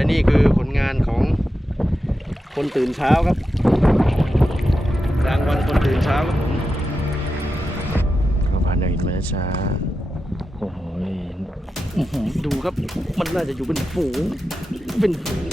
และนี่คือผลงานของคนตื่นเช้าครับกลางวันคนตื่นเช้าครับผมก็ผ่านแนวหินมาช้าๆโอ้โหอื้อหือดูครับมันน่าจะอยู่เป็นฝูงเป็นฝูง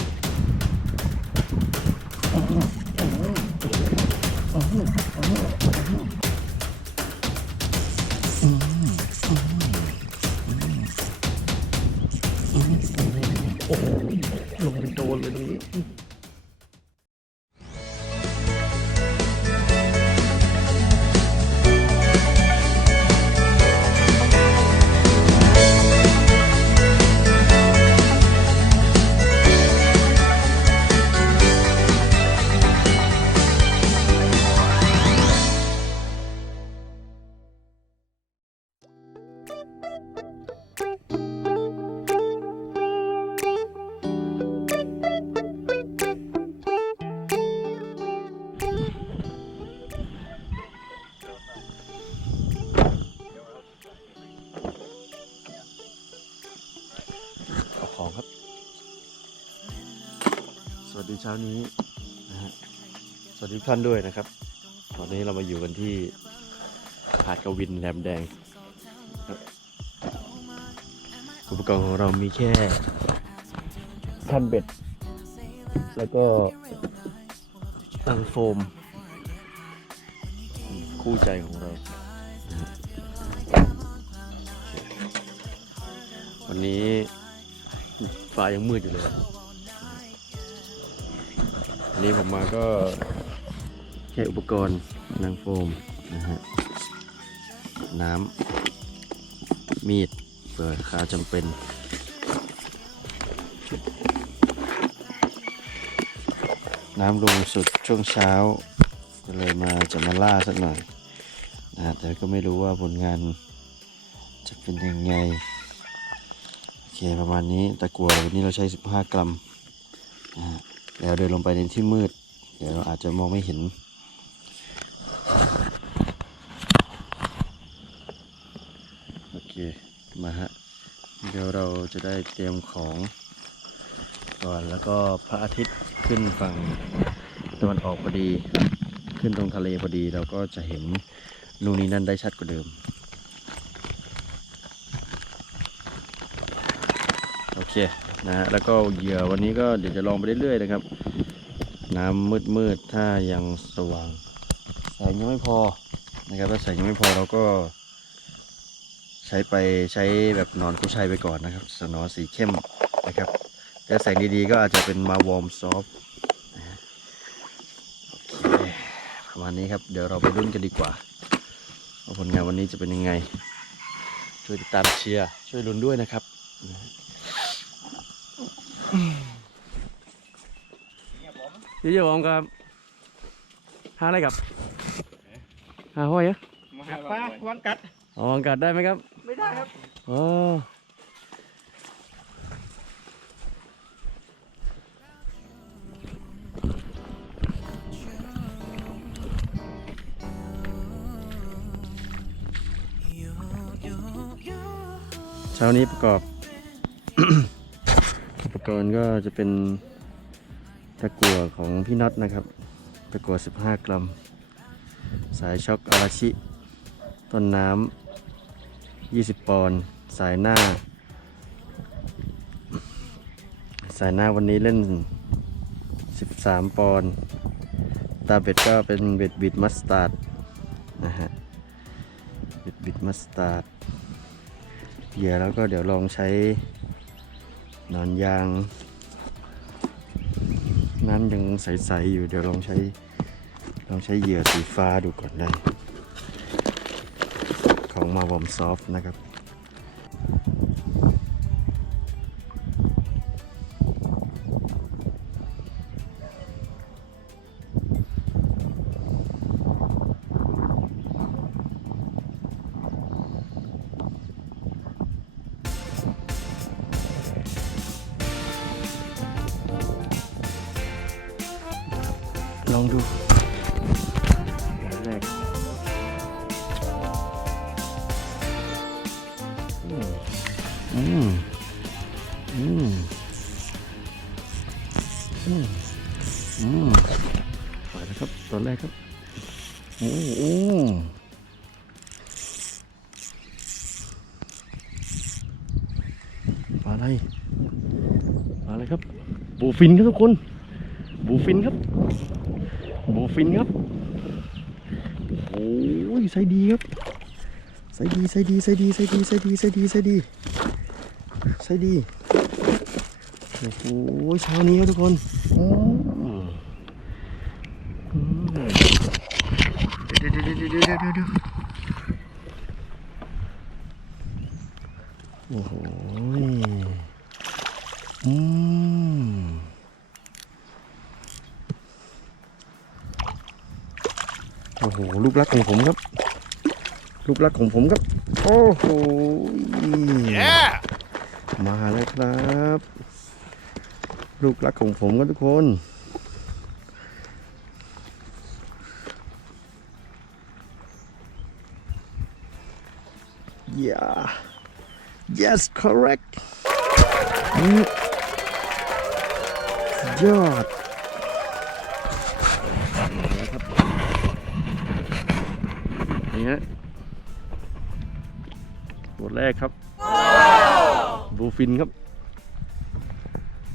องครับ สวัสดีเช้านี้นะฮะสวัสดีท่านด้วยนะครับ ตอนนี้เรามาอยู่กันที่หาดกวินแหลมแดงอุปกรณ์ของเรามีแค่คันเบ็ด แล้วก็ตังโฟม คู่ใจของเรา วันนี้ ฟ้ายังมืดอยู่เลยวันนี้ผมมาก็แค่อุปกรณ์นางโฟมนะฮะน้ำมีดเปิดขาจำเป็นน้ำลงสุดช่วงเช้า ก็เลยมาจะมาล่าสักหน่อยนะแต่ก็ไม่รู้ว่าผลงานจะเป็นยังไง คประมาณนี้ตะกัววันนี้เราใช้ 15 กรัมแล้วเดินลงไปในที่มืด เดี๋ยวเราอาจจะมองไม่เห็น โอเค มาฮะ เดี๋ยวเราจะได้เตรียมของก่อนแล้วก็พระอาทิตย์ขึ้นฝั่งตะวันออกพอดี ขึ้นตรงทะเลพอดีเราก็จะเห็นนู่นนี่นั่นได้ชัดกว่าเดิม โอเค นะฮะแล้วก็เหยื่อวันนี้ก็เดี๋ยวจะลองไปเรื่อยๆนะครับ น้ำมืดๆถ้ายังสว่างแสงยังไม่พอนะครับถ้าแสงยังไม่พอเราก็ ใช้ไปใช้แบบนอนกู้ชัยไปก่อนนะครับ สนอสีเข้มนะครับแต่แสงดีๆก็อาจจะเป็นมาวอร์มซอฟประมาณนี้ครับ เดี๋ยวเราไปรุ่นกันดีกว่าว่าผลงานวันนี้จะเป็นยังไง ช่วยติดตามเชียร์ช่วยลุ้นด้วยนะครับนะฮะ เดี๋ยวผมครับหาอะไรครับหาห้อยอะปลาวังกัดอ๋ออากาศได้ไหมครับ ไม่ได้ครับอ๋อเช้านี้ประกอบ อุปกรณ์ก็จะเป็น ตะกั่วของพี่น็อตนะครับ ตะกั่ว15 กรัม สายช็อคอาราชิ ต้นน้ำ20 ปอนด์สายหน้า สายหน้าวันนี้เล่น 13 ปอนด์ตาเบ็ดก็เป็นเบ็ดบิดมัสตาร์ดนะฮะเบ็ดบิดมัสตาร์ดเหยื่อแล้วก็เดี๋ยวลองใช้นอนยาง น้ำยังใสๆอยู่เดี๋ยวลองใช้ลองใช้เหยื่อสีฟ้าดูก่อนได้ ของมาวอมซอฟนะครับ อืม อืม อืม อืมอืมไปแล้วครับ ตอนแรกครับ โอ้โหปลาอะไร ปลาอะไรครับ บูฟินครับทุกคน บูฟินครับ บูฟินครับโอ้ยไซดีครับไซดีไซดีไซดีไซดีไซดีไซดีไซดี ไซดี โอ้โหเช้านี้ครับทุกคนเดี๋ยวเดี๋ยวเดี๋ยวเดี๋ยวเดี๋ยวเดี๋ยวเดี๋ยวโอ้โหอืมโอ้โหลูกรักของผมครับ ลูกรักของผมครับ โอ้โห มาแล้วครับ ลูกรักของผมครับทุกคน yeah yes correct อืมสุดยอดนี่ฮะตัวแรกครับ บูฟินครับ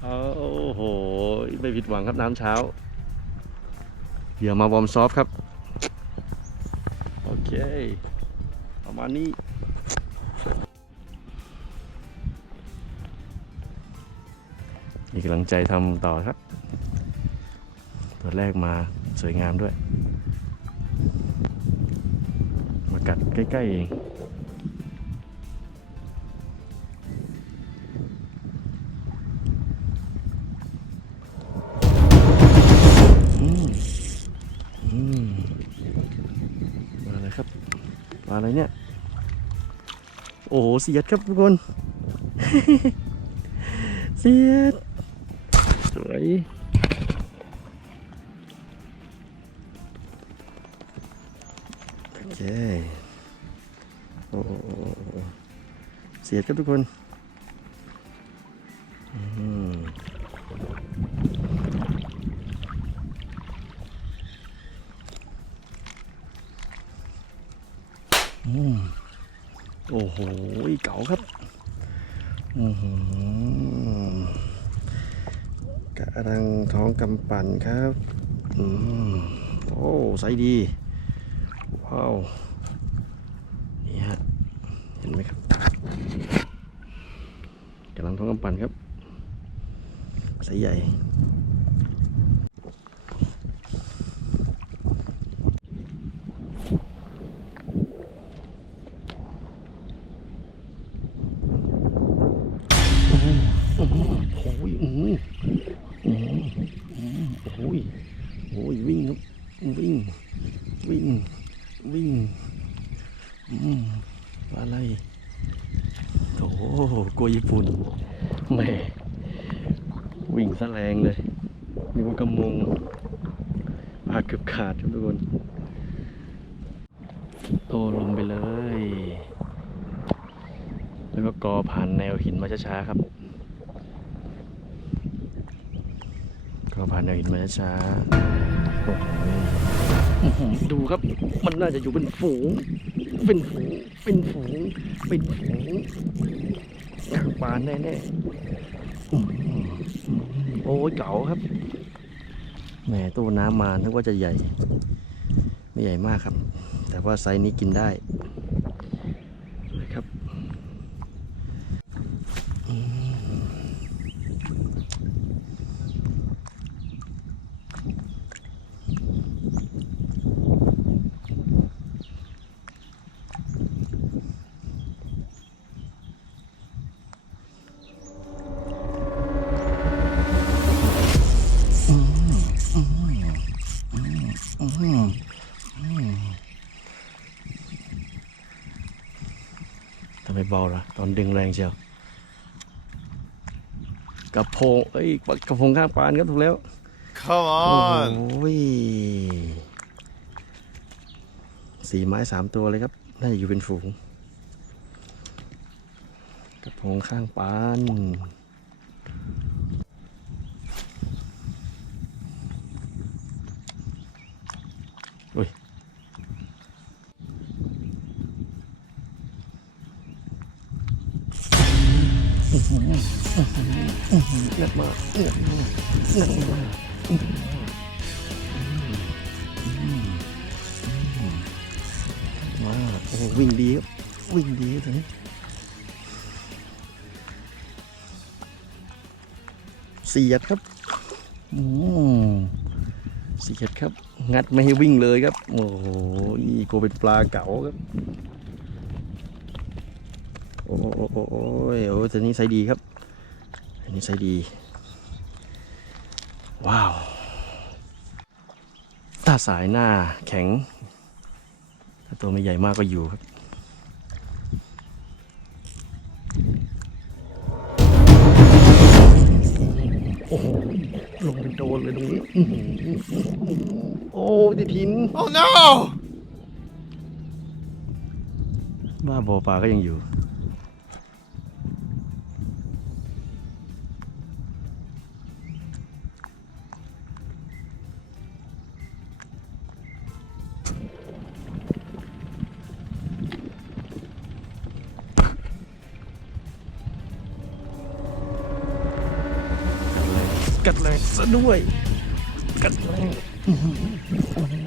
โอ้โห ไม่ผิดหวังครับน้ำเช้าเดี๋ยวมาวอร์มซอฟต์ครับ โอเค ประมาณนี้มีกำลังใจทำต่อครับ ตัวแรกมาสวยงามด้วย มากัดใกล้ๆเอง อะไรเนี่ย โอ้โห เสียดครับทุกคน เสียด สวยโอเคโอ้โหเสียดครับทุกคน ไซส์ดี ว้าว นี่ฮะ เห็นไหมครับกำลังท้องกำปั่นครับไซส์ใหญ่ โอ้โหอืมอืมอืมโอ้โหโอ้ยวิ่งครับ วิ่ง วิ่ง วิ่ง อืมอะไร โอ้โหกลัวญี่ปุ่นแหม่วิ่ง ซะแรงเลยมีว่ากระมงปาเกือบขาดทุกคนโตลงไปเลย แล้วก็กอผ่านแนวหินมาช้าๆครับกอผ่านแนวหินมาช้าๆโอ้โหดูครับ มันน่าจะอยู่เป็นฝูง เป็นฝูง เป็นฝูง เป็นฝูงกลางปานแน่ๆ อ้ยเก๋าครับแหมตู้น้ำมานึกว่าจะใหญ่ ไม่ใหญ่มากครับ แต่ว่าไซส์นี้กินได้ เบาล่ะตอนดึงแรงเชียวกระพงเอ้ยกระพงข้างปานครับถูกแล้ว Come โอ้ on. โหสี่ไม้สามตัวเลยครับน่าจะอยู่เป็นฝูง กระพงข้างปาน งัดมางัดมางัดมามาโอ้วิ่งดีครับวิ่งดีตอนนี้เสียดครับอืมเสียดครับ งัดไม่ให้วิ่งเลยครับ โอ้โหอีโกเป็นปลาเก๋าครับ โอ้โหโอ้โหโอ้ยโอ้ตัวนี้ไซส์ดีครับ นนี้ไซส์ดี ว้าวตาสายหน้าแข็ง ถ้าตัวไม่ใหญ่มากก็อยู่ครับโอ้โหลงเป็นโดนเลยตรงนี้อื้อหือโอ้ติดหิน Oh no บ้าบอปลาก็ยังอยู่ ด้วยกัดแรงอื้อหืออื้อหือ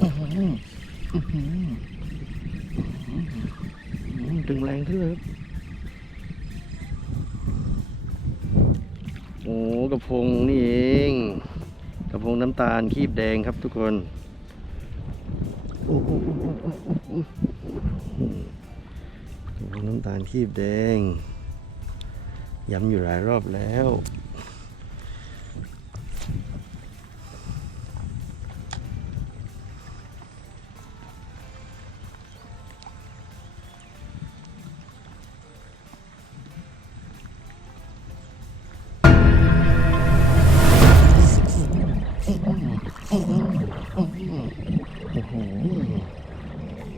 อื้อหืออื้อหืออืมดึงแรงขึ้นเลยครับโอ้กระพงนี่เอง กระพงน้ำตาลคีบแดงครับทุกคนโอ้โหกระพงน้ำตาลคีบแดงย้ำอยู่หลายรอบแล้ว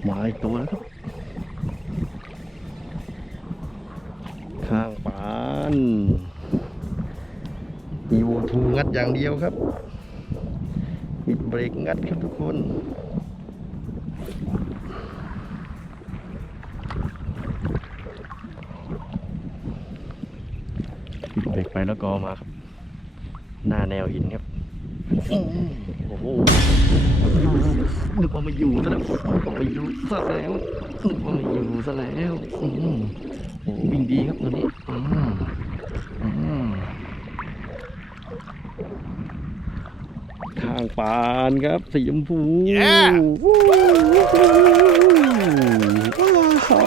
มาอีกตัวแล้วครับข้างปานอีโวทูงัดอย่างเดียวครับปิดเบรกงัดครับทุกคนปิดเบรกไปแล้วก็มาครับ หน้าแนวหินครับ นึกว่าไม่อยู่ซะแล้วนึกว่าไม่อยู่ซะแล้วนึกว่าไม่อยู่ซะแล้วอืมโอ้โหวิ่งดีครับตัวนี้อืมอืมข้างปานครับสีชมพู Yeah ว้า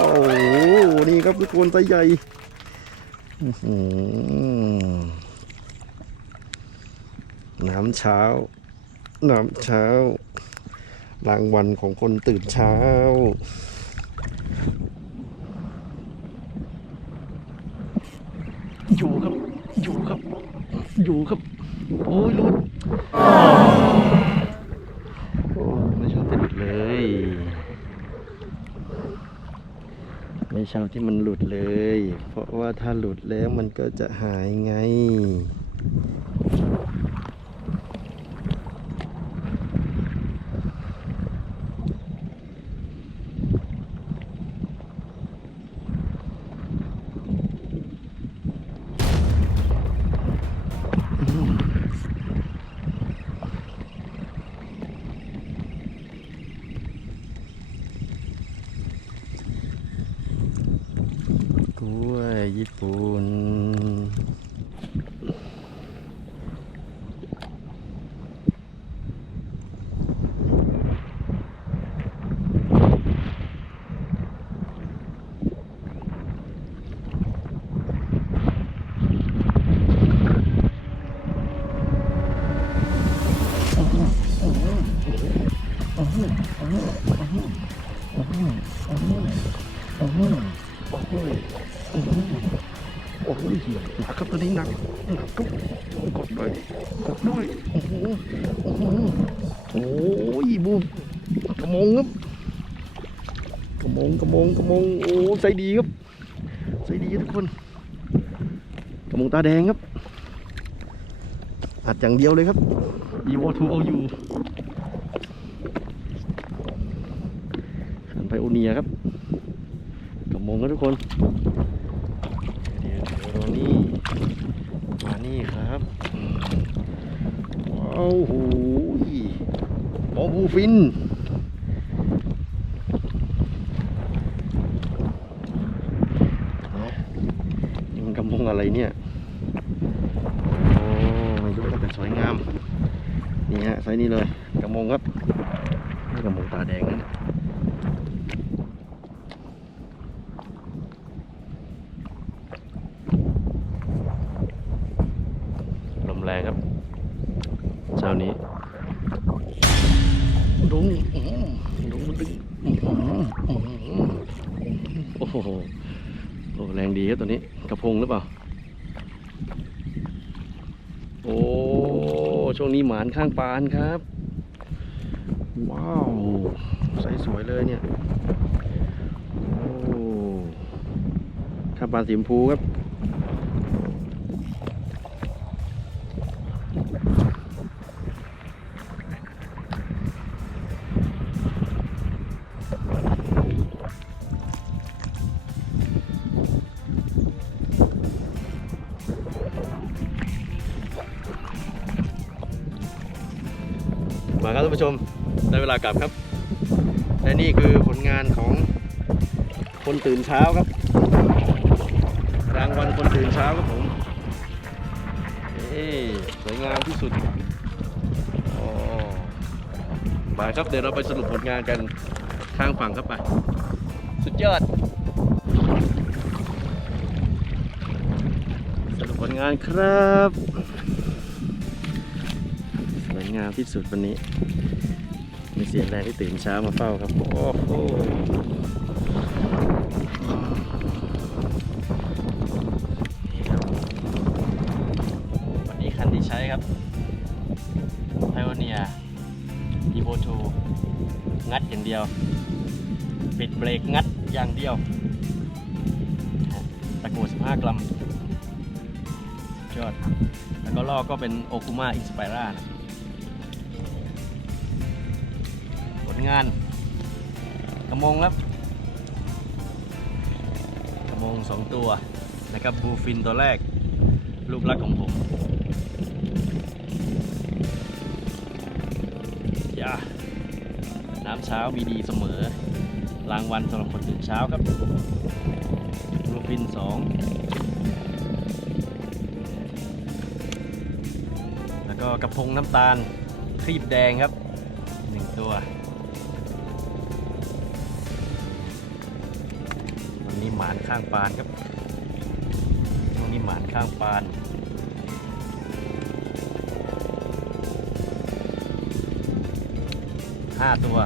วนี่ครับทุกคนไซส์ใหญ่อื้อหือน้ำเช้า น้ำเช้า รางวัลของคนตื่นเช้า อยู่ครับ อยู่ครับ อยู่ครับ โอ้ยหลุดโอ้ไม่ชอบที่หลุดเลย ไม่ชอบที่มันหลุดเลย เพราะว่าถ้าหลุดแล้วมันก็จะหายไง ล้วยญี่ปุ่น ด้วย โอ้โห โอ้โห โอ้ยบูมกระมงครับกระมงกระมงกระมง โอ้ใจดีครับใจดีทุกคนกระมงตาแดงครับ อัดอย่างเดียวเลยครับอีวอทูเอาอยู่ขันไปโอเนียครับกระมงครับทุกคน เดี๋ยวเดี๋ยวรนี่มานี่ครับ โอ้โหบอบูฟิน นี่มันกำมงอะไรเนี่ย โอ้ไม่รู้แต่สวยงาม นี่ฮะไซส์นี้เลยกำมงครับ นี่กำมงตาแดงนั่นน่ะลมแรงครับ เช้านี้ดุงอื้อหือดุงมันดึงอื้อหืออื้อหือโอ้โหโอ้แรงดีครับตัวนี้ กระพงหรือเปล่า โอ้ช่วงนี้หมานข้างปานครับ ว้าวใสสวยเลยเนี่ย โอ้ข้างปานสีชมพูครับาครับท่านผู้ชมได้เวลากลับครับ และนี่คือผลงานของคนตื่นเช้าครับรางวัลคนตื่นเช้าครับผมเอ้สวยงามที่สุดโอ้ไปครับเดี๋ยวเราไปสรุปผลงานกันข้างฝั่งครับไปสุดยอด สรุปผลงานครับ งามที่สุดวันนี้ มีเสียงแรงที่ตื่นเช้ามาเฝ้าครับ โอ้โหวันนี้คันที่ใช้ครับ p i o n e e r Evo 2งัดอย่างเดียว ปิดเบรกงัดอย่างเดียวฮะตะโก15 กรัมยอดแล้วก็ลอกก็เป็นโอคุมาอินสป r ร่านะ งานกระมงครับกระมงสองตัวนะครับบูฟินตัวแรก รูปลักษณ์ของผมย่าน้ำเช้ามีดีเสมอรางวัลสำหรับคนตื่นเช้าครับบูฟินสองแล้วก็กระพงน้ำตาลครีบแดงครับหนึ่งตัว มานข้างปานครับวันนี้หมานข้างปานห้าตัว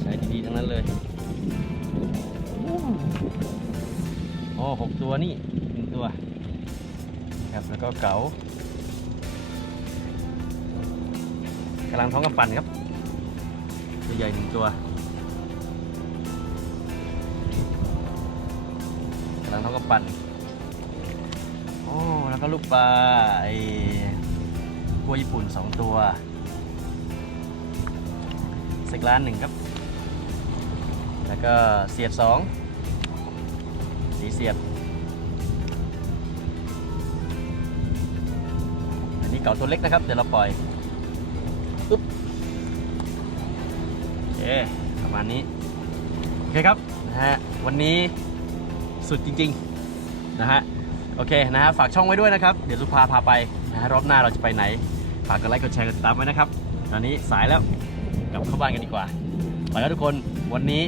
ใช้ดีๆทั้งนั้นเลยโอ้หกตัวนี่หนึ่งตัว ครับแล้วก็เก๋ากำลังท้องกำปั่นครับ ตัวใหญ่หนึ่งตัว กำลังท้องกำปั่น โอ้ แล้วก็ลูกปลาไอ้กล้วยญี่ปุ่นสองตัวเซกล้านหนึ่งครับ แล้วก็เสียดสองสีเสียดอันนี้เก่าตัวเล็กนะครับ เดี๋ยวเราปล่อยอึ๊บโอเคประมาณนี้ โอเคครับนะฮะวันนี้ สุดจริงๆนะฮะโอเคนะฮะฝากช่องไว้ด้วยนะครับ เดี๋ยวสุภาพาไปนะฮะรอบหน้าเราจะไปไหน ฝากกดไลค์กดแชร์กดติดตามไว้นะครับ ตอนนี้สายแล้วกลับเข้าบ้านกันดีกว่าไปแล้วทุกคนวันนี้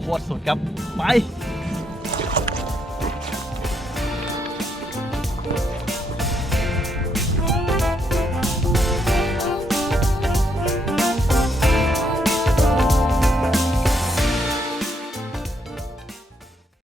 โคตรสุดครับไป